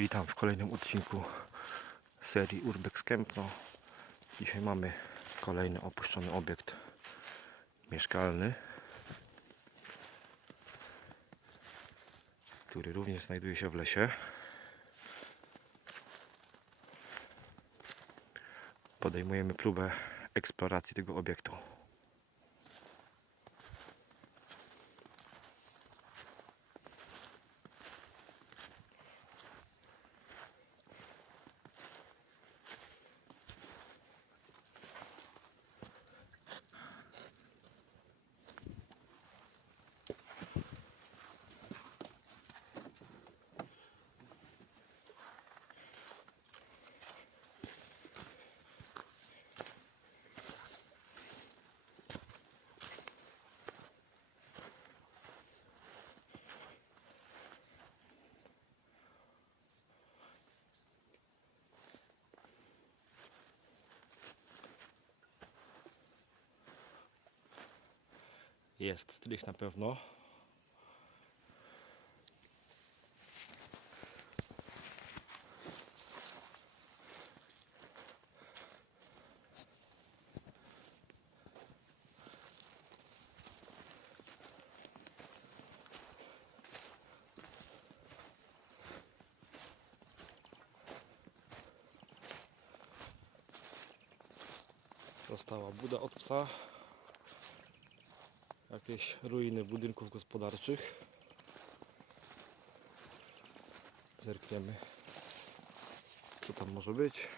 Witam w kolejnym odcinku serii Urbex Kempno. Dzisiaj mamy kolejny opuszczony obiekt mieszkalny, który również znajduje się w lesie. Podejmujemy próbę eksploracji tego obiektu. Jest strych na pewno. Została buda od psa jakieś ruiny budynków gospodarczych. Zerkniemy, co tam może być.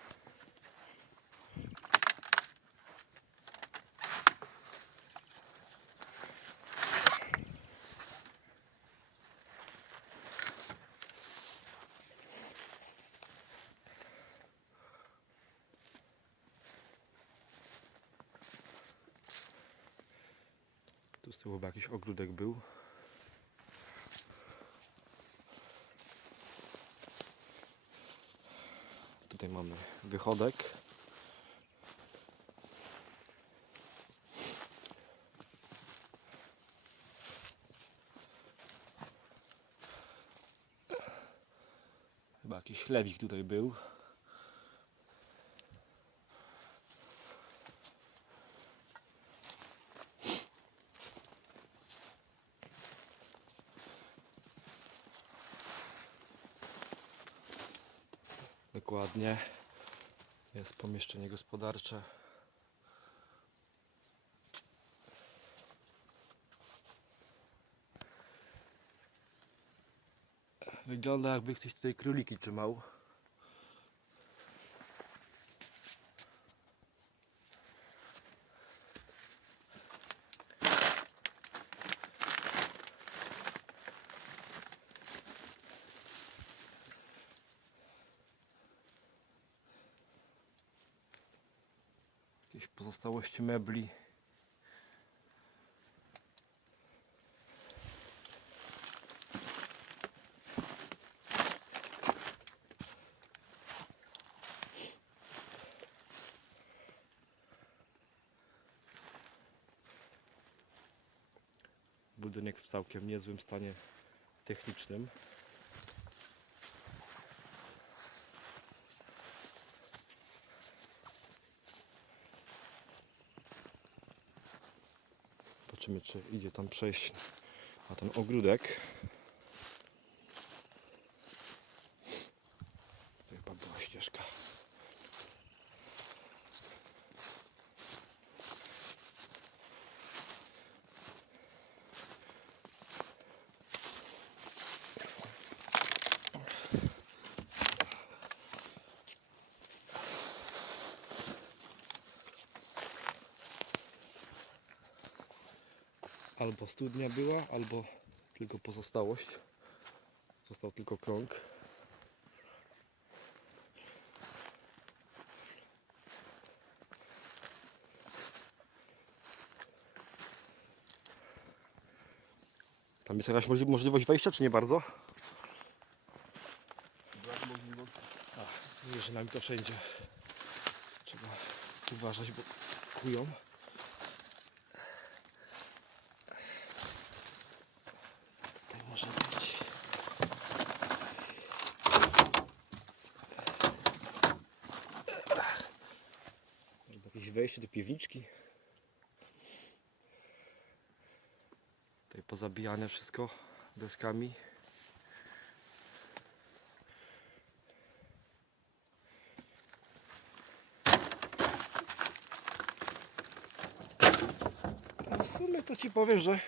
Ogródek był. Tutaj mamy wychodek. Chyba jakiś chlewik tutaj był. Dokładnie. Jest pomieszczenie gospodarcze. Wygląda jakby ktoś tutaj króliki trzymał. Jakieś pozostałości mebli. Budynek w całkiem niezłym stanie technicznym. Zobaczymy, czy idzie tam przejść na ten ogródek. To chyba była ścieżka. Albo studnia była, albo tylko pozostałość. Został tylko krąg. Tam jest jakaś możli- możliwość wejścia, czy nie bardzo? Brak możliwości. Wiesz, że nami to wszędzie. Trzeba uważać, bo kują. Tutaj może być. Wejście do piwniczki. Tutaj pozabijane wszystko deskami. No w sumie to ci powiem, że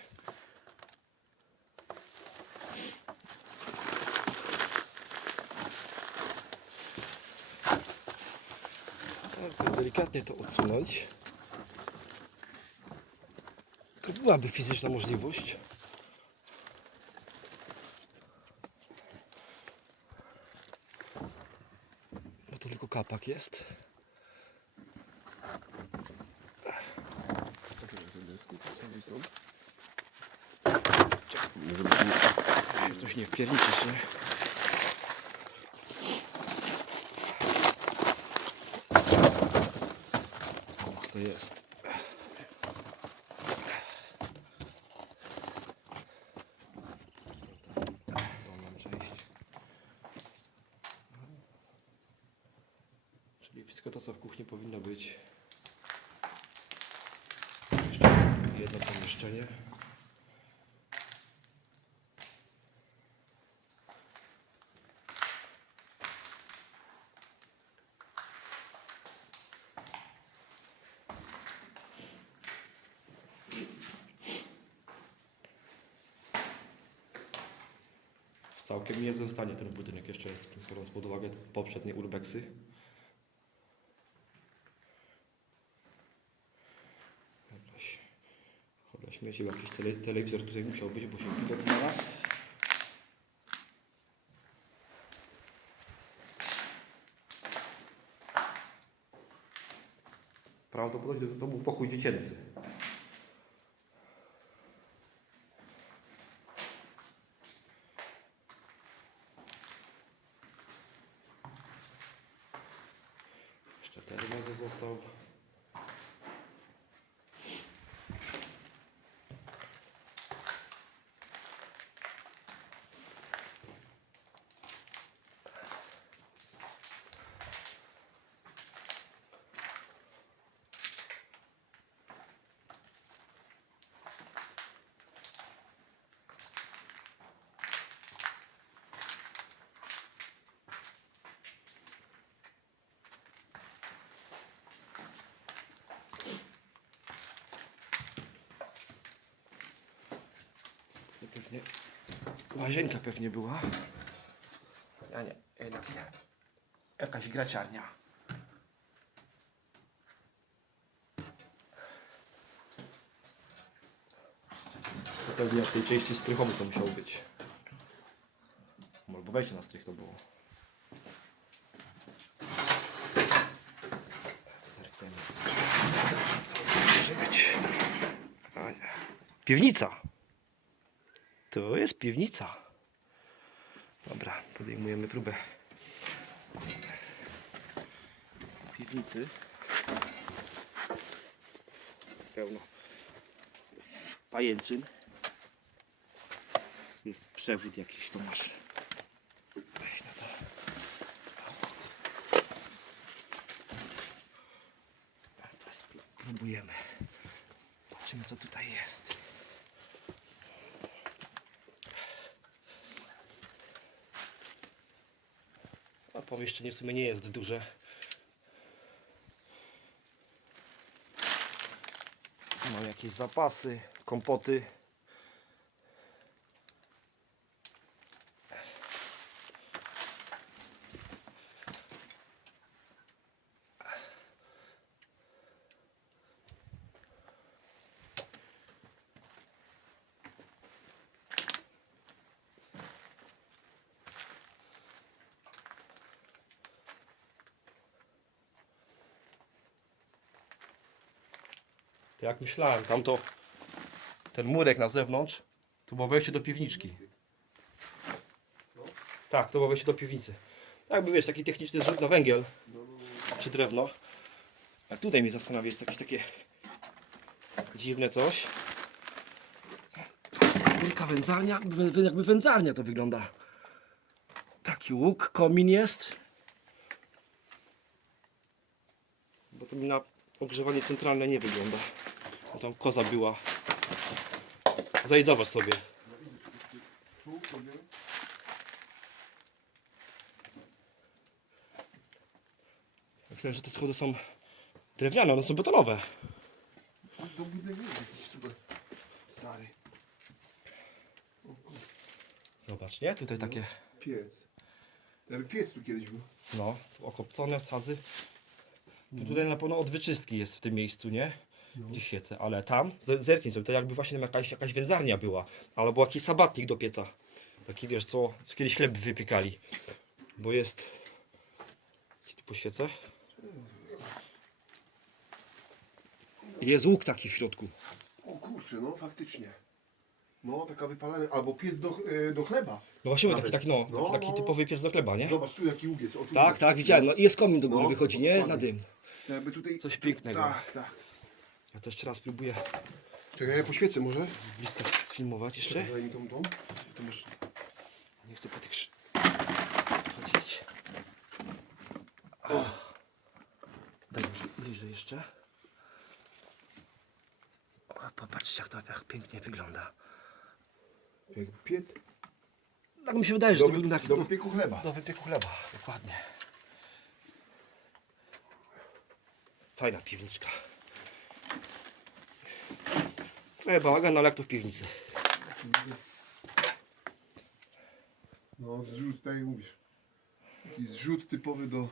Tylko delikatnie to odsunąć. To byłaby fizyczna możliwość. Bo to tylko kapak jest. Się coś nie wpierniczysz, nie? O, to jest. Czyli wszystko to, co w kuchni powinno być. Jeszcze jedno pomieszczenie. W całkiem niezłym stanie ten budynek jeszcze jest, biorąc pod uwagę poprzednie urbexy. Choda śmieci, jakiś tele, telewizor tutaj musiał być, bo się pilot znalazł. Prawdopodobnie to, to był pokój dziecięcy. Jeszcze termos został. To pewnie łazienka pewnie była. A nie, jednak nie. Jakaś graciarnia. To pewnie w tej części strychowy to musiał być. Albo wejście na strych to było. Nie. Piwnica. To jest piwnica. Dobra, podejmujemy próbę. Piwnicy. Pełno pajęczyn. Jest przewód jakiś, to masz. Weź na to. Teraz próbujemy. Zobaczymy co tutaj jest. Pomieszczenie w sumie nie jest duże. Mam jakieś zapasy, kompoty. Jak myślałem, tam to ten murek na zewnątrz, to było wejście do piwniczki. Tak, to było wejście do piwnicy. Jakby wiesz, taki techniczny zrzut na węgiel czy drewno. A tutaj mnie zastanawia, jest jakieś takie dziwne coś. Wielka wędzarnia, wę- wę- jakby wędzarnia to wygląda. Taki łuk, komin jest. Bo to mi na ogrzewanie centralne nie wygląda. Bo tam koza była. Zajdź zobacz sobie. Myślałem, że te schody są drewniane, one są betonowe. Do budynku jest jakiś super stary. Zobacz, nie? Tutaj takie, Piec. Jakby piec tu kiedyś był. no, okopcone sadzy. Tu Tutaj na pewno od wyczystki jest w tym miejscu, nie? Gdzie świecę, ale tam, z- zerknij sobie, to jakby właśnie tam jakaś, jakaś wędzarnia była. Albo jakiś sabatnik do pieca. Taki wiesz, co, co kiedyś chleb wypiekali. Bo jest... Ci tu poświecę. Jest łuk taki w środku. O kurczę, no faktycznie. No, taka wypalana, albo piec do, e, do chleba. No właśnie taki, Nawet. taki, no, No, taki no. typowy piec do chleba, nie? Zobacz, tu jaki łuk jest. O, tu Tak, jest. tak, widziałem. No i jest komin do góry No, wychodzi, nie? dokładnie. Na dym. Jakby tutaj... Coś pięknego. Tak, tak. Ja też jeszcze raz próbuję Czekaj, ja poświecę może. z bliska sfilmować jeszcze. Daj mi tą, tą. To masz... Nie chcę po tych sz- chodzić. Daj może bliżej jeszcze. O, popatrzcie jak to jak pięknie wygląda. Jakby piec Tak mi się wydaje, że do, to wy, wygląda jak do, wypieku chleba. do wypieku chleba. Dokładnie. Fajna piwniczka. Trochę bałagan, ale jak to w piwnicy. No, zrzut, tak jak mówisz. Taki zrzut typowy do...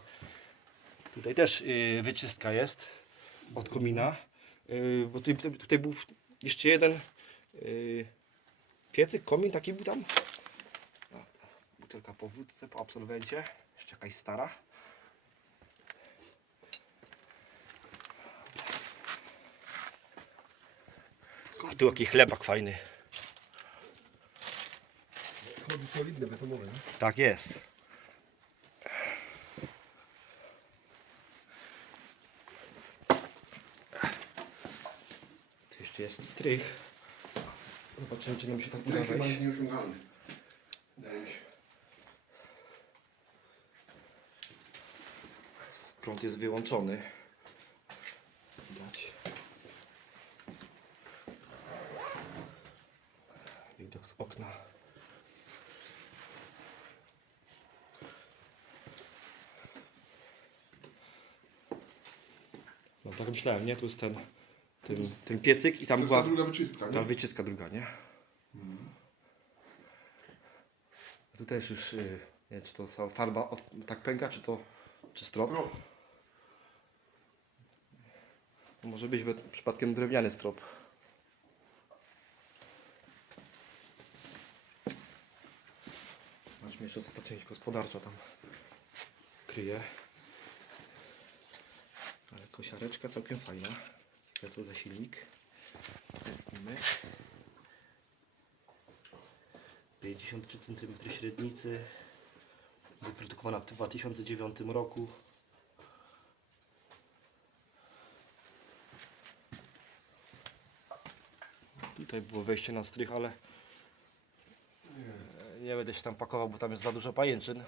Tutaj też y, wyczystka jest od komina. Y, bo tutaj, tutaj był jeszcze jeden y, piecyk, komin taki był tam. Butelka po wódce, po absolwencie. Jeszcze jakaś stara. A tu jaki chlebak fajny. Schody solidne, betonowe, nie? Tak jest. Tu jeszcze jest strych. Zobaczymy, czy nam się tam uda Strych chyba wejść. jest nieosiągalny. Wydaje mi się. Prąd jest wyłączony. Widać. Widok z okna. No tak myślałem, nie? Tu jest ten, ten, ten piecyk i To tam jest była ta druga wyczystka, ta nie? wyciska druga, nie? A tu też już, y, nie wiem, czy to sa- farba od, tak pęka, czy to, czy strop? Strop. Może być be- przypadkiem drewniany strop. Gospodarcza tam kryje. Ale kosiareczka całkiem fajna. Co to za silnik? Zerknijmy. 53 cm średnicy. Wyprodukowana w 2009 roku. Tutaj było wejście na strych, ale Nie, będę się tam pakował, bo tam jest za dużo pajęczyn.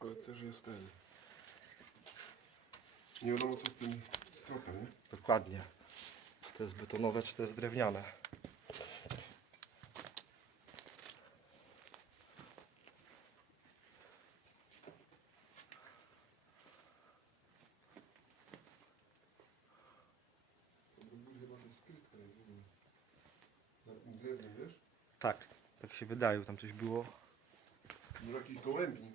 ale też jest ten... Nie wiadomo co z tym stropem, nie? Dokładnie. Czy to jest betonowe, czy to jest drewniane. To do góry chyba to skrytka jest. Za tym drewnem, wiesz? Tak, tak się wydaje, tam coś było. Może jakiś gołębnik.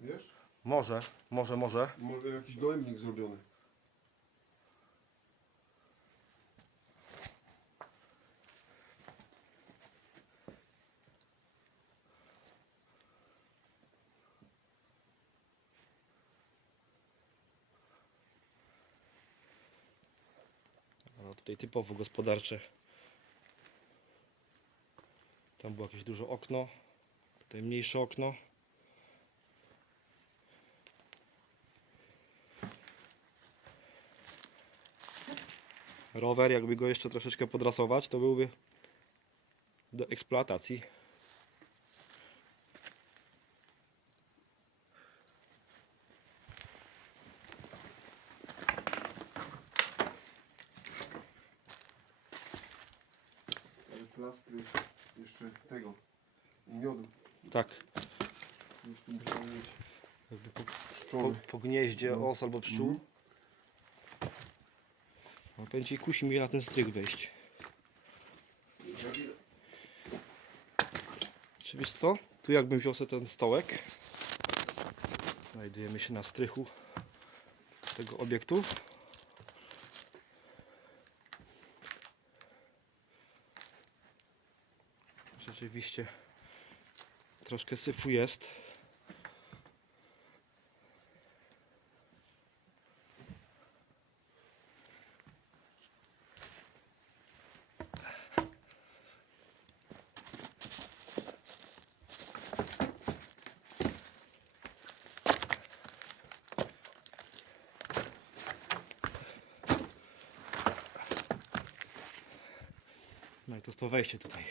Wiesz? Może, może, może. Może jakiś gołębnik zrobiony. No, tutaj typowo gospodarcze. Tam było jakieś duże okno. Tutaj mniejsze okno. Rower, jakby go jeszcze troszeczkę podrasować, to byłby do eksploatacji. nastrój jeszcze tego miodu. Tak. Jakby po, po, po gnieździe No. os albo pszczół. Mhm. No, powiem ci, kusi mnie na ten stryk wejść. Czy wiesz co? Tu jakbym wziął sobie ten stołek. Znajdujemy się na strychu tego obiektu. Rzeczywiście troszkę syfu jest. No i to to wejście tutaj.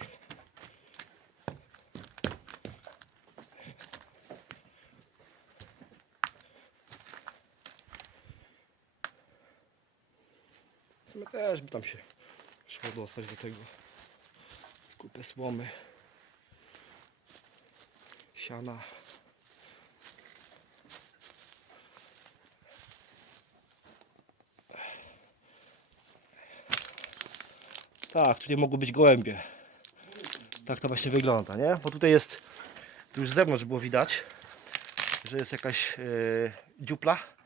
Sumie też by tam się szło dostać do tego. Skupę słomy. Siana. Tak, tutaj mogły być gołębie. Tak to właśnie wygląda, nie? Bo tutaj jest, tu już z zewnątrz było widać, że jest jakaś yy, dziupla.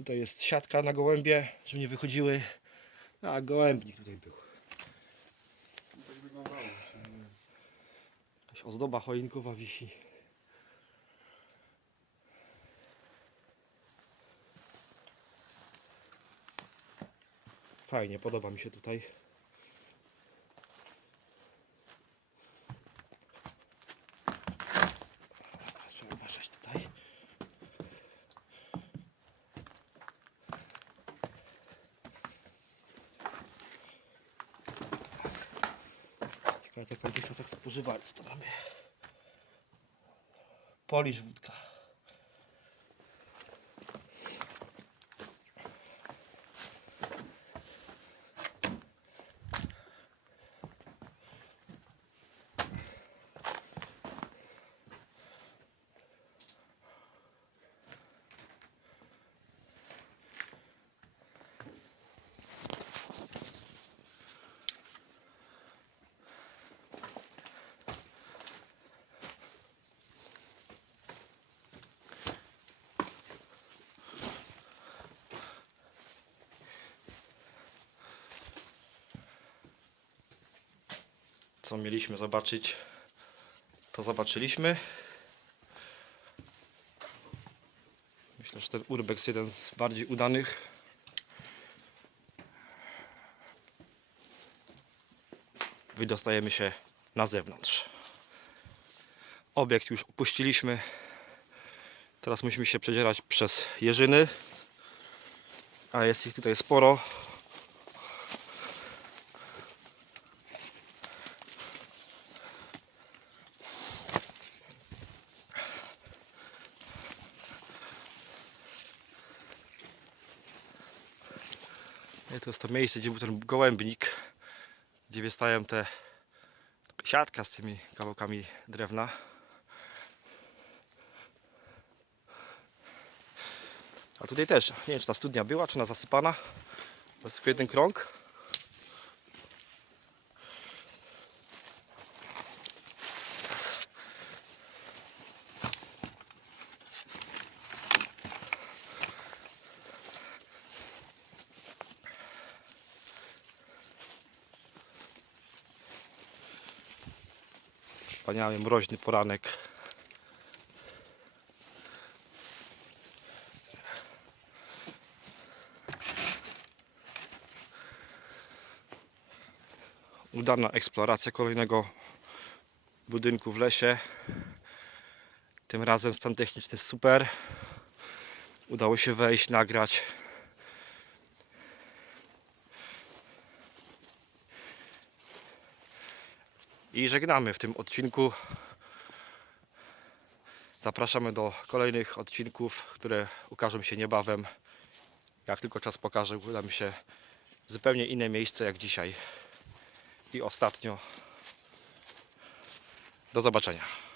Tutaj jest siatka na gołębie, żeby nie wychodziły. A gołębnik tutaj był. Jakaś ozdoba choinkowa wisi. Fajnie, podoba mi się tutaj. Trzeba uważać tutaj. Ciekawe, jak tam tych tak to mamy? Polisz wódka. Co mieliśmy zobaczyć, to zobaczyliśmy. Myślę, że ten urbex jeden z bardziej udanych. Wydostajemy się na zewnątrz. Obiekt już opuściliśmy. Teraz musimy się przedzierać przez jeżyny. A jest ich tutaj sporo. To jest to miejsce, gdzie był ten gołębnik, gdzie wystają te siatka z tymi kawałkami drewna. A tutaj też, nie wiem czy ta studnia była, czy ona zasypana. To jest tylko jeden krąg. Mroźny poranek. Udana eksploracja kolejnego budynku w lesie. Tym razem stan techniczny super. Udało się wejść, nagrać. I żegnamy w tym odcinku. Zapraszamy do kolejnych odcinków, które ukażą się niebawem. Jak tylko czas pokaże, uda mi się zupełnie inne miejsce jak dzisiaj. I ostatnio. Do zobaczenia.